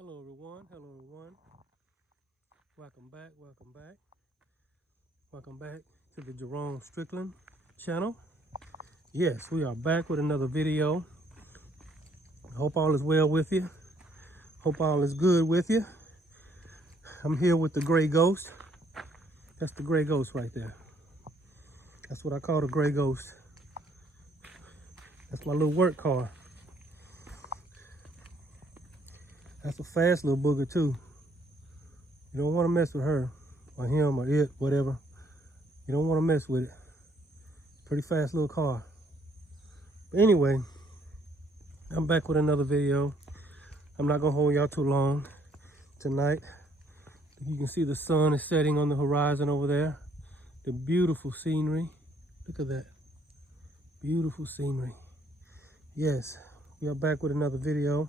Hello everyone, hello everyone. Welcome back, welcome back. Welcome back to the Jerome Strickland channel. Yes, we are back with another video. Hope all is well with you. Hope all is good with you. I'm here with the gray ghost. That's the gray ghost right there. That's what I call the gray ghost. That's my little work car. That's a fast little booger too. You don't want to mess with her or him or it, whatever. You don't want to mess with it. Pretty fast little car. But anyway, I'm back with another video. I'm not gonna hold y'all too long tonight. You can see the sun is setting on the horizon over there. The beautiful scenery. Look at that. Beautiful scenery. Yes, we are back with another video.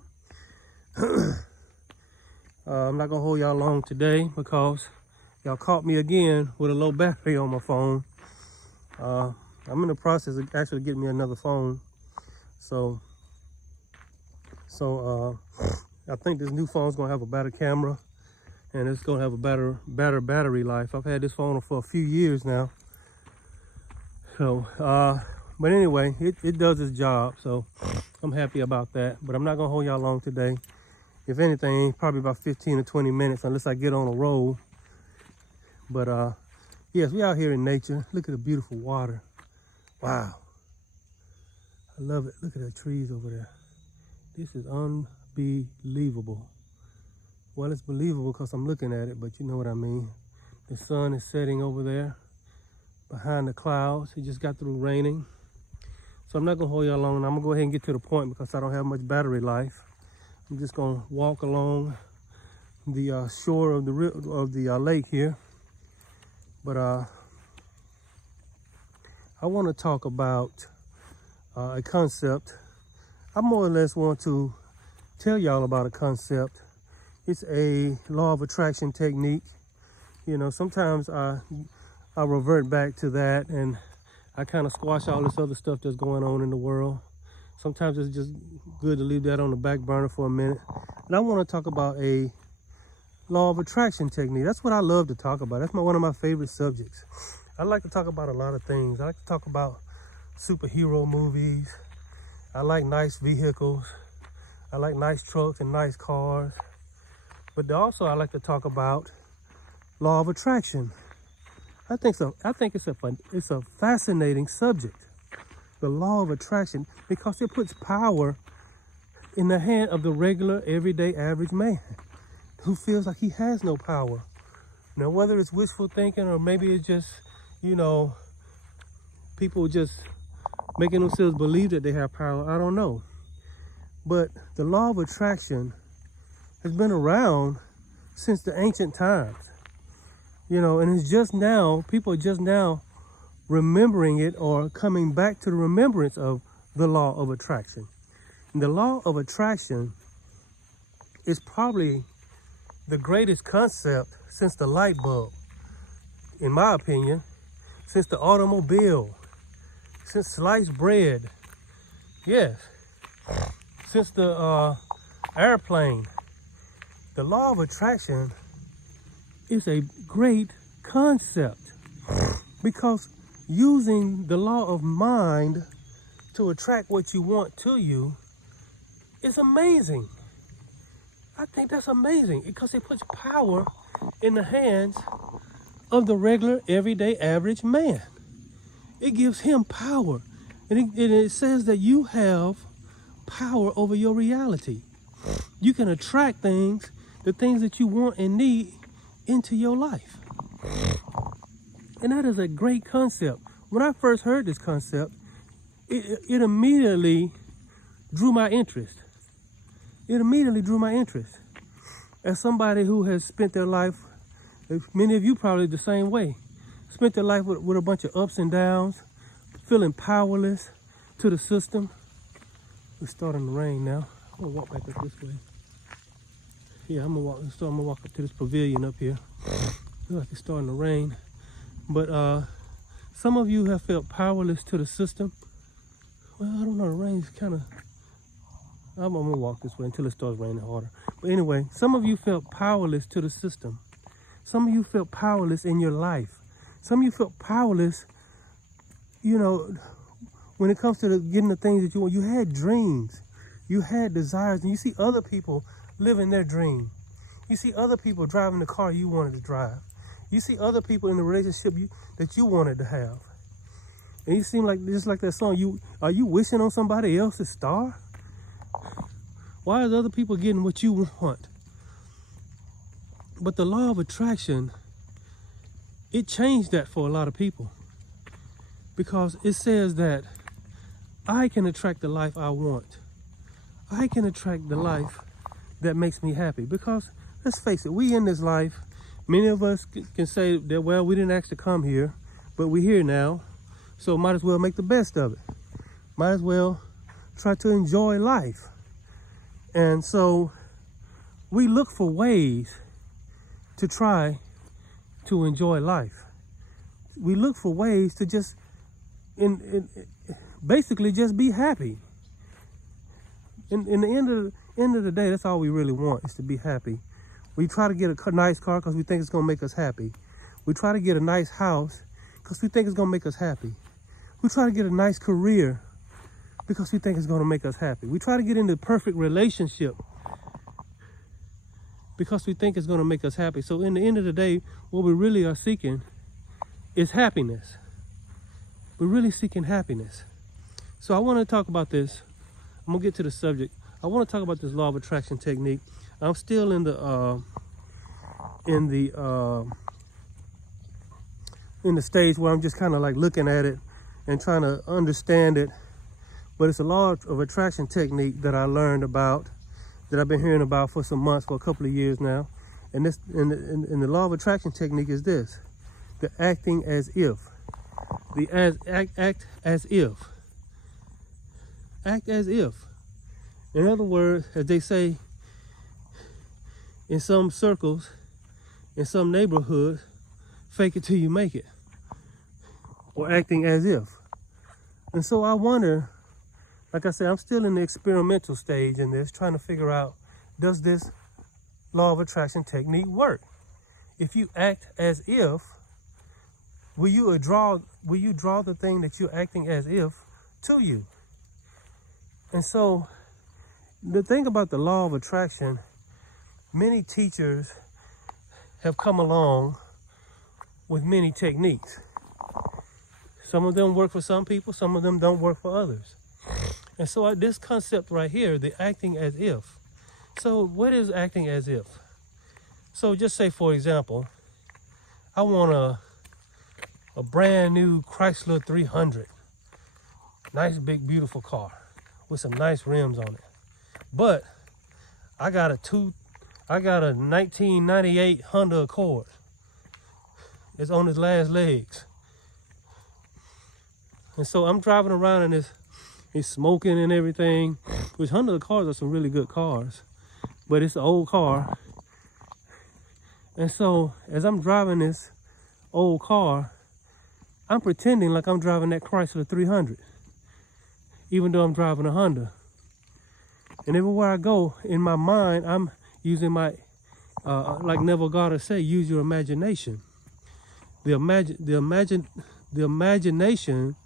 I'm not gonna hold y'all long today because y'all caught me again with a low battery on my phone. I'm in the process of actually getting me another phone. So I think this new phone's gonna have a better camera and it's gonna have a better battery life. I've had this phone for a few years now. So, but anyway, it does its job. So I'm happy about that, but I'm not gonna hold y'all long today. If anything, probably about 15 to 20 minutes unless I get on a roll. But yes, we out here in nature. Look at the beautiful water. Wow. I love it. Look at the trees over there. This is unbelievable. Well, it's believable because I'm looking at it, but you know what I mean. The sun is setting over there behind the clouds. It just got through raining. So I'm not gonna hold y'all long. I'm gonna go ahead and get to the point because I don't have much battery life. I'm just gonna walk along the shore of the lake here. But I want to talk about a concept. I more or less want to tell y'all about a concept. It's a law of attraction technique. You know, sometimes I revert back to that and I kind of squash all this other stuff that's going on in the world. Sometimes it's just good to leave that on the back burner for a minute. And I want to talk about a law of attraction technique. That's what I love to talk about. That's one of my favorite subjects. I like to talk about a lot of things. I like to talk about superhero movies. I like nice vehicles. I like nice trucks and nice cars. But also I like to talk about law of attraction. I think so. I think it's a fascinating subject. The law of attraction, because it puts power in the hand of the regular, everyday, average man who feels like he has no power. Now, whether it's wishful thinking or maybe it's just, you know, people just making themselves believe that they have power, I don't know. But the law of attraction has been around since the ancient times, you know, and it's just now, people are just now remembering it or coming back to the remembrance of the law of attraction. And the law of attraction is probably the greatest concept since the light bulb, in my opinion, since the automobile, since sliced bread, yes, since the airplane. The law of attraction is a great concept because using the law of mind to attract what you want to you is amazing. I think that's amazing because it puts power in the hands of the regular, everyday, average man. It gives him power. And it says that you have power over your reality. You can attract things, the things that you want and need into your life. And that is a great concept. When I first heard this concept, it immediately drew my interest. It immediately drew my interest. As somebody who has spent their life, many of you probably the same way, spent their life with a bunch of ups and downs, feeling powerless to the system. It's starting to rain now. I'm gonna walk back up this way. Yeah, I'm gonna walk up to this pavilion up here. Looks like it's starting to rain. But some of you have felt powerless to the system. Well, I don't know, the rain's kind of, I'm gonna walk this way until it starts raining harder. But anyway, some of you felt powerless to the system. Some of you felt powerless in your life. Some of you felt powerless, you know, when it comes to getting the things that you want. You had dreams, you had desires, and you see other people living their dream. You see other people driving the car you wanted to drive. You see other people in the relationship that you wanted to have. And you seem like, just like that song, are you wishing on somebody else's star? Why is other people getting what you want? But the law of attraction, it changed that for a lot of people. Because it says that I can attract the life I want. I can attract the life that makes me happy. Because let's face it, we in this life, many of us can say that, well, we didn't actually come here, but we're here now. So might as well make the best of it. Might as well try to enjoy life. And so we look for ways to try to enjoy life. We look for ways to just basically just be happy. In the end of the day, that's all we really want, is to be happy. We try to get a nice car because we think it's going to make us happy. We try to get a nice house because we think it's going to make us happy. We try to get a nice career because we think it's going to make us happy. We try to get into a perfect relationship because we think it's going to make us happy. So in the end of the day, what we really are seeking is happiness. We're really seeking happiness. So I want to talk about this. I'm going to get to the subject. I want to talk about this law of attraction technique. I'm still in the stage where I'm just kind of like looking at it and trying to understand it. But it's a law of attraction technique that I learned about, that I've been hearing about for some months, for a couple of years now. And the law of attraction technique is this: the acting as if. Act as if. Act as if. In other words, as they say in some circles, in some neighborhoods, fake it till you make it. Or acting as if. And so I wonder, like I said, I'm still in the experimental stage in this, trying to figure out, does this law of attraction technique work? If you act as if, will you draw the thing that you're acting as if to you? And so the thing about the law of attraction, many teachers have come along with many techniques. Some of them work for some people, some of them don't work for others. And so this concept right here, the acting as if. So what is acting as if? So just say, for example, I want a brand new Chrysler 300. Nice, big, beautiful car with some nice rims on it. But I got a 1998 Honda Accord. It's on its last legs. And so I'm driving around in this, it's smoking and everything, which Honda Accords are some really good cars, but it's an old car. And so as I'm driving this old car, I'm pretending like I'm driving that Chrysler 300, even though I'm driving a Honda. And everywhere I go, in my mind, I'm using my, like Neville Goddard say, use your imagination. The imagination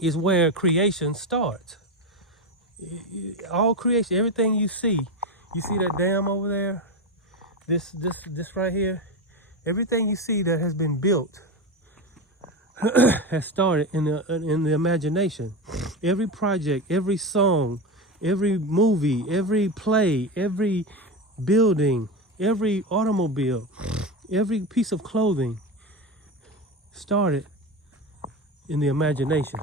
is where creation starts. All creation, everything you see that dam over there, this right here, everything you see that has been built has started in the imagination. Every project, every song, every movie, every play, every building, every automobile, every piece of clothing started in the imagination.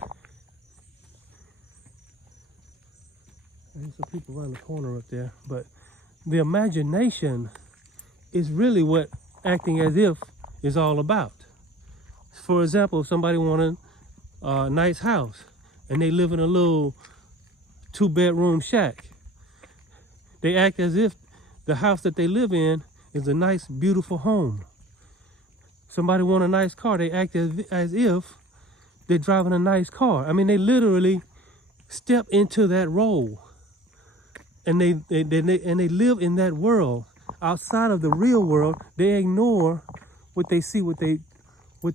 There's some people around the corner up there, but the imagination is really what acting as if is all about. For example, if somebody wanted a nice house and they live in a little 2-bedroom shack, they act as if the house that they live in is a nice, beautiful home. Somebody want a nice car, they act as if they're driving a nice car. I mean, they literally step into that role and they live in that world. Outside of the real world, they ignore what they see with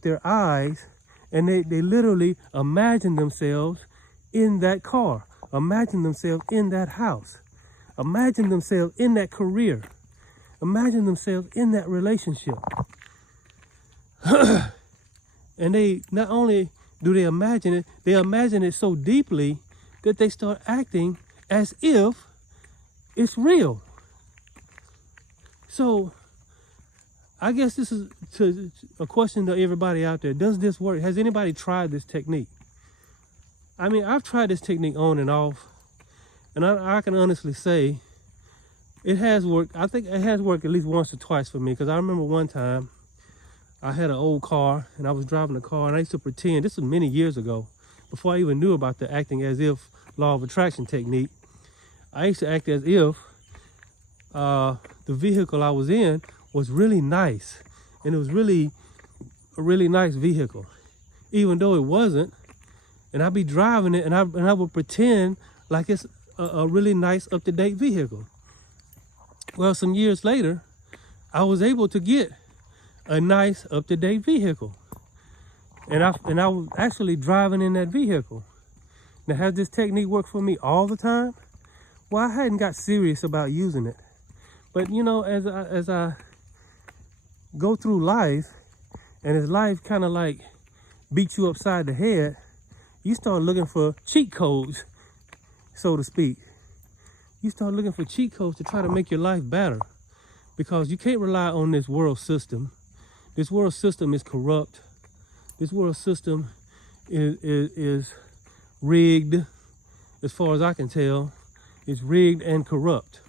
their eyes, and they literally imagine themselves in that car, imagine themselves in that house, imagine themselves in that career, imagine themselves in that relationship. And they not only do they imagine it so deeply that they start acting as if it's real. So I guess this is a question to everybody out there. Does this work? Has anybody tried this technique? I mean, I've tried this technique on and off, and I can honestly say it has worked. I think it has worked at least once or twice for me, because I remember one time I had an old car and I was driving the car, and I used to pretend, this was many years ago, before I even knew about the acting as if law of attraction technique. I used to act as if the vehicle I was in was really nice, and it was really a really nice vehicle, even though it wasn't. And I'd be driving it, and I would pretend like it's a really nice, up-to-date vehicle. Well, some years later, I was able to get a nice, up-to-date vehicle, and I was actually driving in that vehicle. Now, has this technique worked for me all the time? Well, I hadn't got serious about using it, but you know, as I go through life, and as life kind of like beats you upside the head, you start looking for cheat codes, so to speak. You start looking for cheat codes to try to make your life better, because you can't rely on this world system. This world system is corrupt. This world system is rigged, as far as I can tell. It's rigged and corrupt.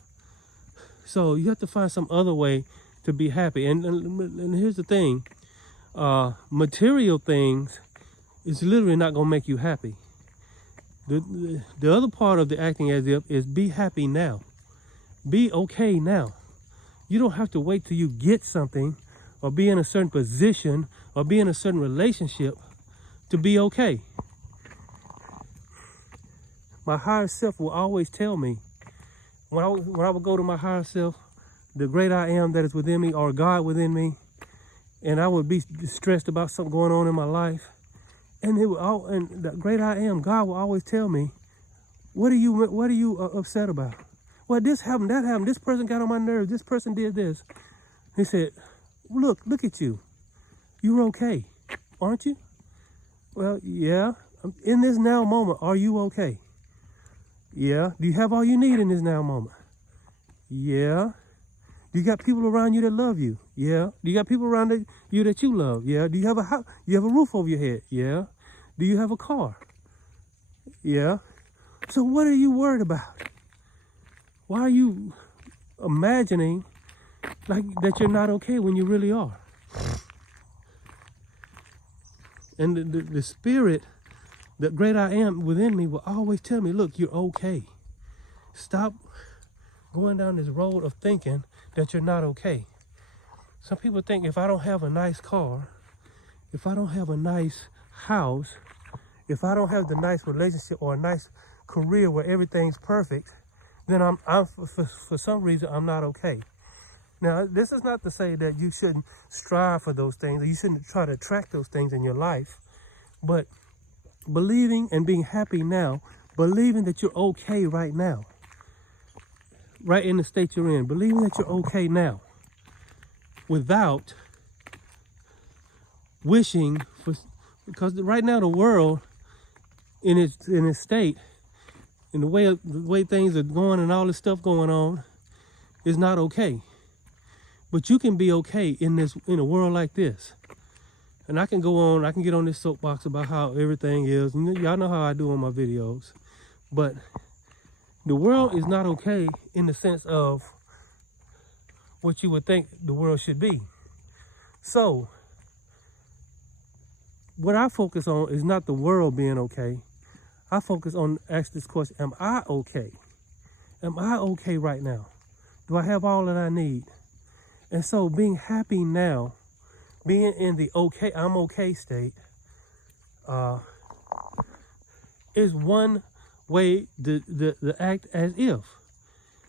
So you have to find some other way to be happy. And here's the thing, material things is literally not gonna make you happy. The other part of the acting as if is be happy now. Be okay now. You don't have to wait till you get something or be in a certain position or be in a certain relationship to be okay. My higher self will always tell me, when I would go to my higher self, the great I am that is within me, or God within me, and I would be stressed about something going on in my life, and the great I am, God will always tell me, what are you upset about? Well, this happened, that happened, this person got on my nerves, this person did this. He said, look at you. You're okay, aren't you? Well, yeah. In this now moment, are you okay? Yeah. Do you have all you need in this now moment? Yeah. Do you got people around you that love you? Yeah. Do you got people around you that you love? Yeah. Do you have a house? You have a roof over your head? Yeah. Do you have a car? Yeah. So what are you worried about? Why are you imagining like that you're not okay when you really are? And the spirit, the great I am within me will always tell me, look, you're okay. Stop going down this road of thinking that you're not okay. Some people think if I don't have a nice car, if I don't have a nice house, if I don't have the nice relationship or a nice career where everything's perfect, then I'm for some reason I'm not okay. Now, this is not to say that you shouldn't strive for those things, or you shouldn't try to attract those things in your life, but believing and being happy now, believing that you're okay right now, right in the state you're in, believing that you're okay now, without wishing for, because right now the world in its state, in the way things are going and all this stuff going on, is not okay. But you can be okay in a world like this. And I can get on this soapbox about how everything is. Y'all know how I do on my videos. But the world is not okay in the sense of what you would think the world should be. So, what I focus on is not the world being okay. I focus on ask this question, am I okay? Am I okay right now? Do I have all that I need? And so being happy now, being in the okay, I'm okay state, is one way to act as if.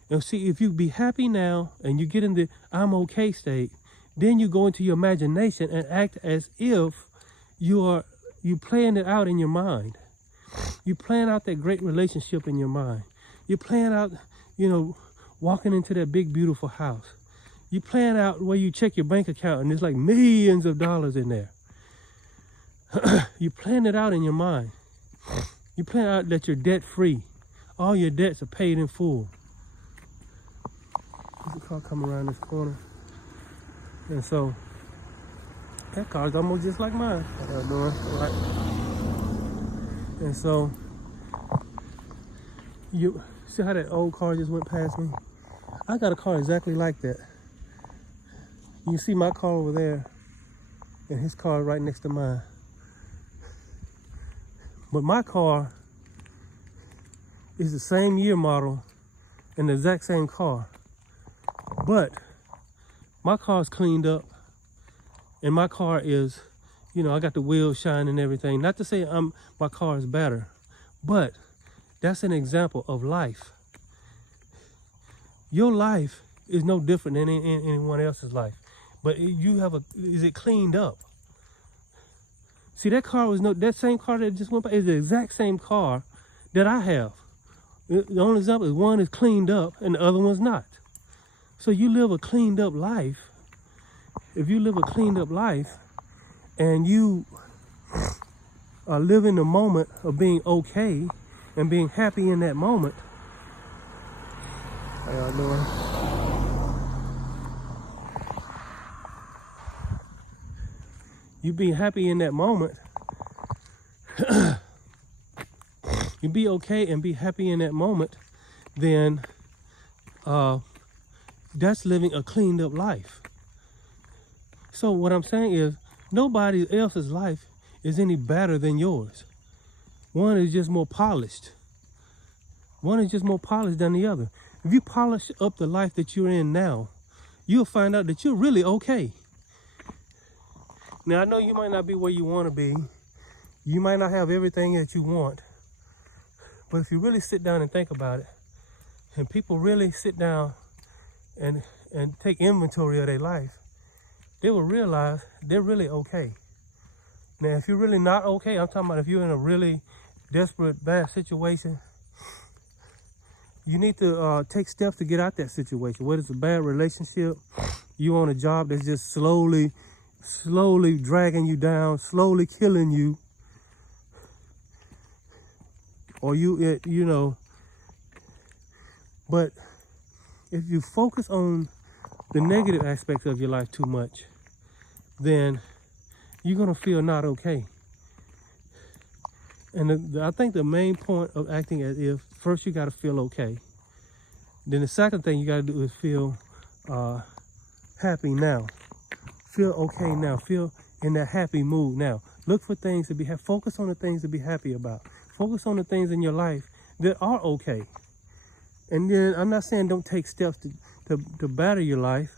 And see, if you be happy now and you get in the I'm okay state, then you go into your imagination and act as if you playing it out in your mind. You plan out that great relationship in your mind. You plan out, walking into that big, beautiful house. You plan out where you check your bank account and there's like millions of dollars in there. You plan it out in your mind. You plan out that you're debt free. All your debts are paid in full. There's a car coming around this corner. And so, that car's almost just like mine. What I'm doing, right? And so, you see how that old car just went past me? I got a car exactly like that. You see my car over there, and his car right next to mine. But my car is the same year model and the exact same car. But my car's cleaned up, and my car is, I got the wheels shining and everything. Not to say my car is better, but that's an example of life. Your life is no different than anyone else's life. But is it cleaned up? See, that same car that just went by is the exact same car that I have. The only example is one is cleaned up and the other one's not. So you live a cleaned up life. If you live a cleaned up life and you live in the moment of being okay and being happy in that moment. How y'all doing? You be happy in that moment. You be okay and be happy in that moment, then that's living a cleaned up life. So what I'm saying is nobody else's life is any better than yours. One is just more polished. One is just more polished than the other. If you polish up the life that you're in now, you'll find out that you're really okay. Now, I know you might not be where you want to be. You might not have everything that you want. But if you really sit down and think about it, and people really sit down and take inventory of their life, they will realize they're really okay. Now, if you're really not okay, I'm talking about if you're in a really desperate, bad situation, you need to take steps to get out that situation. Whether it's a bad relationship, you on a job that's just slowly dragging you down, slowly killing you, or but if you focus on the negative aspects of your life too much, then you're gonna feel not okay. And I think the main point of acting as if, first you gotta feel okay. Then the second thing you gotta do is feel happy now. Feel okay now. Feel in that happy mood now. Look for things to be happy. Focus on the things to be happy about. Focus on the things in your life that are okay. And then I'm not saying don't take steps to better your life.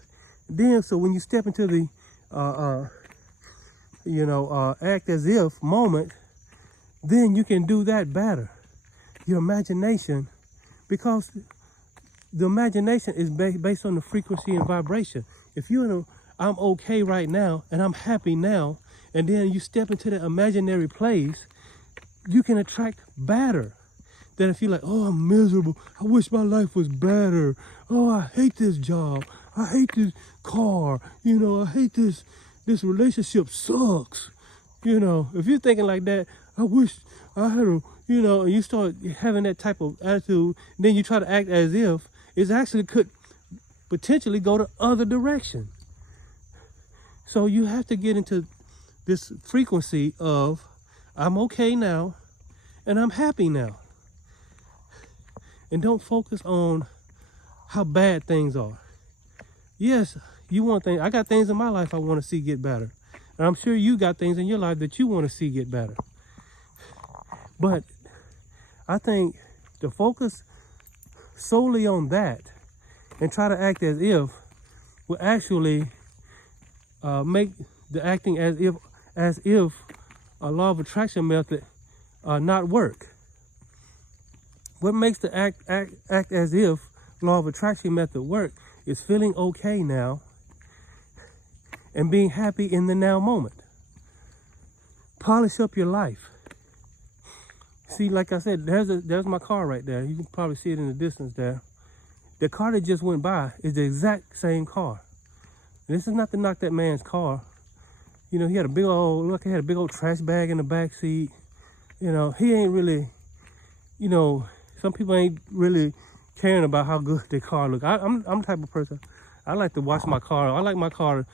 Then so when you step into the act as if moment, then you can do that better. Your imagination, because the imagination is based on the frequency and vibration. If you're in a I'm okay right now and I'm happy now, and then you step into that imaginary place, you can attract better than if you're like, oh, I'm miserable. I wish my life was better. Oh, I hate this job. I hate this car. I hate this relationship sucks. If you're thinking like that, I wish I had and you start having that type of attitude, then you try to act as if it actually could potentially go the other direction. So you have to get into this frequency of I'm okay now and I'm happy now. And don't focus on how bad things are. Yes, you want things. I got things in my life I want to see get better. And I'm sure you got things in your life that you want to see get better. But I think to focus solely on that and try to act as if will actually make the acting as if a law of attraction method not work. What makes the act as if law of attraction method work is feeling okay now and being happy in the now moment. Polish up your life. See, like I said, there's my car right there. You can probably see it in the distance there. The car that just went by is the exact same car. This is not to knock that man's car. You know, he had a big old trash bag in the back seat. You know, he ain't really, you know, some people ain't really caring about how good their car look. I'm the type of person, I like to watch my car. I like my car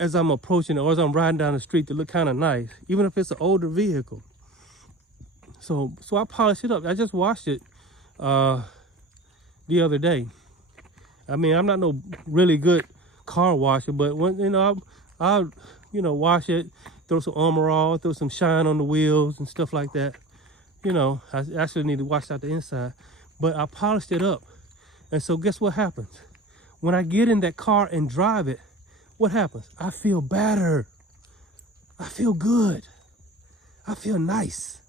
as I'm approaching it or as I'm riding down the street to look kind of nice, even if it's an older vehicle. So I polish it up. I just washed it the other day. I mean, I'm not no really good car washer, but when, you know, I'll you know, wash it, throw some Armor All, throw some shine on the wheels and stuff like that. You know, I actually need to wash out the inside, but I polished it up. And so guess what happens? When I get in that car and drive it, what happens? I feel better. I feel good. I feel nice.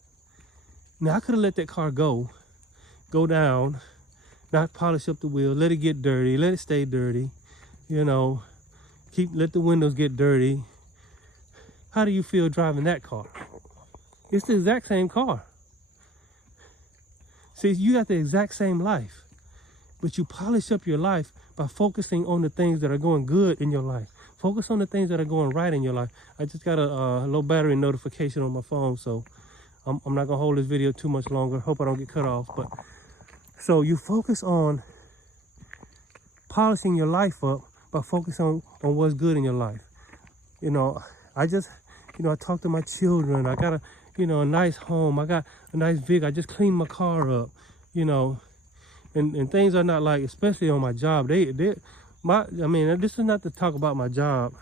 Now I could have let that car go down, not polish up the wheel, let it get dirty, let it stay dirty, you know, let the windows get dirty. How do you feel driving that car? It's the exact same car. See, you got the exact same life, but you polish up your life by focusing on the things that are going good in your life. Focus on the things that are going right in your life. I just got a low battery notification on my phone, so I'm not gonna hold this video too much longer. Hope I don't get cut off. But so you focus on polishing your life up by focusing on what's good in your life. You know, I talk to my children. I got a nice home. I got a nice vehicle. I just cleaned my car up, you know, and things are not like, especially on my job. I mean, this is not to talk about my job,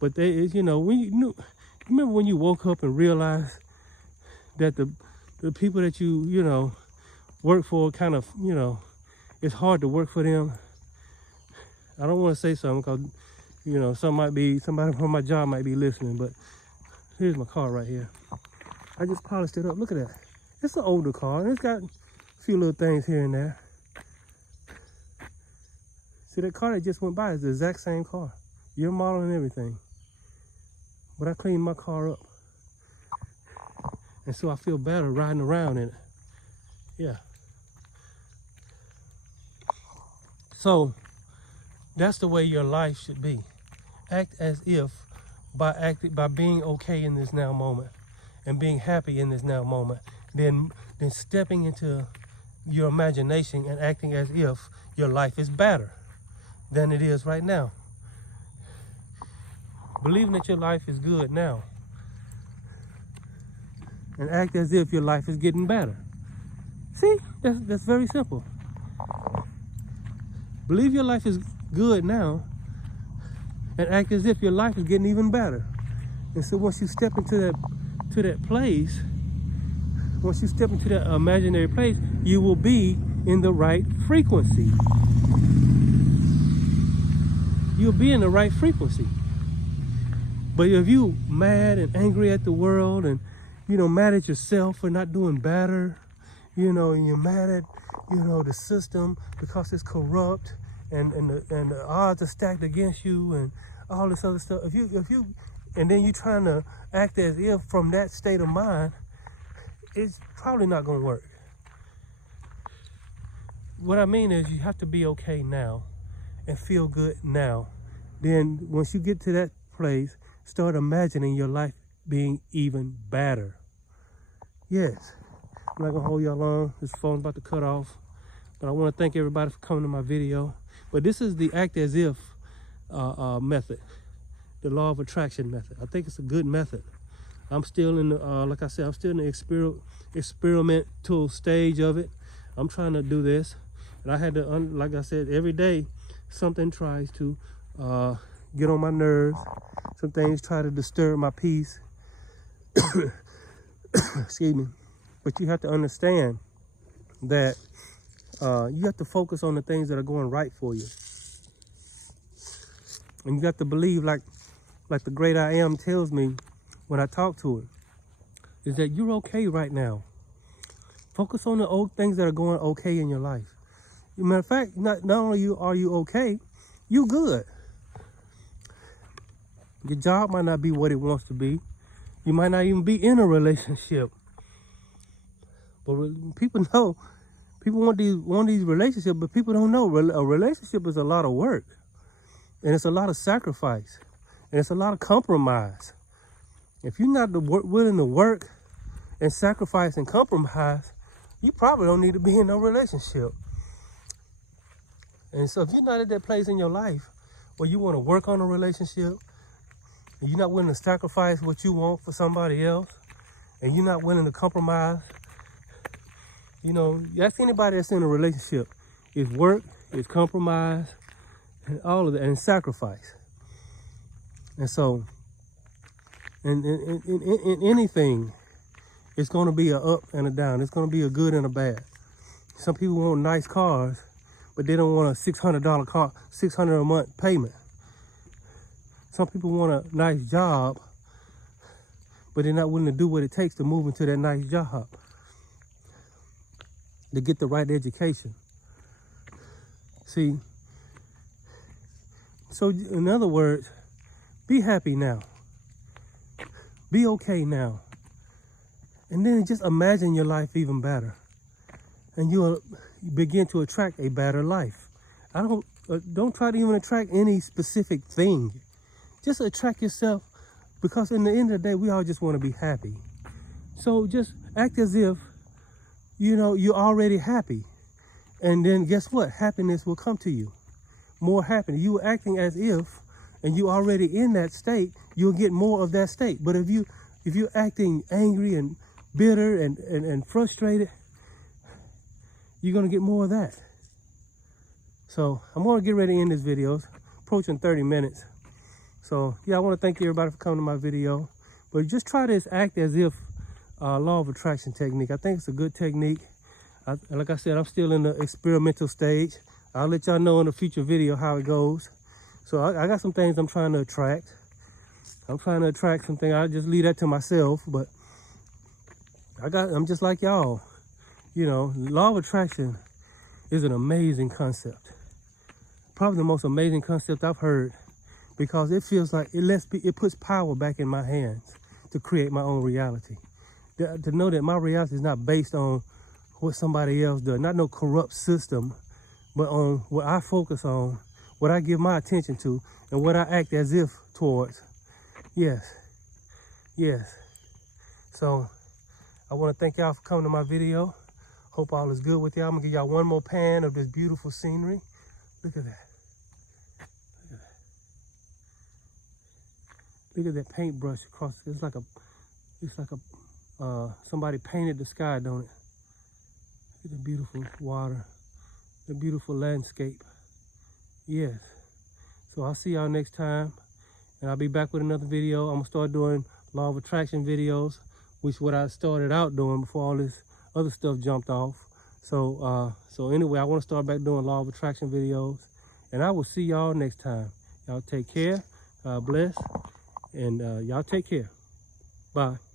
but you know, remember when you woke up and realized that the people that you know, work for kind of, you know, it's hard to work for them. I don't want to say something because, you know, somebody from my job might be listening, but here's my car right here. I just polished it up. Look at that. It's an older car, and it's got a few little things here and there. See, that car that just went by is the exact same car. Year, model, and everything. But I cleaned my car up. And so I feel better riding around in it. Yeah. So that's the way your life should be. Act as if by being okay in this now moment and being happy in this now moment, then stepping into your imagination and acting as if your life is better than it is right now. Believing that your life is good now. And act as if your life is getting better. See, that's very simple. Believe your life is good now and act as if your life is getting even better. And so once you step into that place, once you step into that imaginary place, you will be in the right frequency. You'll be in the right frequency. But if you mad and angry at the world and, you know, mad at yourself for not doing better, you know, and you're mad at, you know, the system because it's corrupt and the odds are stacked against you and all this other stuff. If you and then you're trying to act as if from that state of mind, it's probably not going to work. What I mean is you have to be okay now and feel good now. Then once you get to that place, start imagining your life being even better. Yes, I'm not gonna hold y'all long. This phone's about to cut off. But I want to thank everybody for coming to my video. But this is the act as if method, the law of attraction method. I think it's a good method. I'm still in the, like I said, I'm still in the experimental stage of it. I'm trying to do this. And I had to, like I said, every day something tries to get on my nerves. Some things try to disturb my peace. Excuse me. But you have to understand that you have to focus on the things that are going right for you. And you have to believe, like the great I Am tells me when I talk to him, is that you're okay right now. Focus on the old things that are going okay in your life. Matter of fact, not only are you okay, you good. Your job might not be what it wants to be. You might not even be in a relationship. But people know, people want these relationships, but people don't know a relationship is a lot of work, and it's a lot of sacrifice, and it's a lot of compromise. If you're not willing to work and sacrifice and compromise, you probably don't need to be in no relationship. And so if you're not at that place in your life where you want to work on a relationship, and you're not willing to sacrifice what you want for somebody else, and you're not willing to compromise, you know, ask anybody that's in a relationship. It's work, it's compromise, and all of that, and sacrifice. And so, in anything, it's going to be an up and a down. It's going to be a good and a bad. Some people want nice cars, but they don't want a $600 car, $600 a month payment. Some people want a nice job, but they're not willing to do what it takes to move into that nice job, to get the right education. See, so in other words, be happy now. Be okay now. And then just imagine your life even better. And you'll begin to attract a better life. Don't try to even attract any specific thing. Just attract yourself, because in the end of the day, we all just want to be happy. So just act as if, you know, you're already happy. And then guess what? Happiness will come to you. More happiness. You are acting as if, and you're already in that state, you'll get more of that state. But if you're acting angry and bitter and frustrated, you're going to get more of that. So I'm going to get ready to end this video. It's approaching 30 minutes. So yeah, I want to thank everybody for coming to my video. But just try this act as if law of attraction technique. I think it's a good technique. Like I said, I'm still in the experimental stage. I'll let y'all know in a future video how it goes. So I got some things I'm trying to attract. I'm trying to attract something. I'll just leave that to myself. But I'm just like y'all. You know, law of attraction is an amazing concept. Probably the most amazing concept I've heard, because it feels like it puts power back in my hands to create my own reality. To know that my reality is not based on what somebody else does, not no corrupt system, but on what I focus on, what I give my attention to, and what I act as if towards. Yes. So I want to thank y'all for coming to my video. Hope all is good with y'all. I'm gonna give y'all one more pan of this beautiful scenery. Look at that. Look at that paintbrush across. It's like somebody painted the sky, don't it? Look at the beautiful water, the beautiful landscape. Yes. So I'll see y'all next time, and I'll be back with another video. I'm gonna start doing law of attraction videos, which is what I started out doing before all this other stuff jumped off. So anyway, I want to start back doing law of attraction videos, and I will see y'all next time. Y'all take care. God bless, and y'all take care. Bye.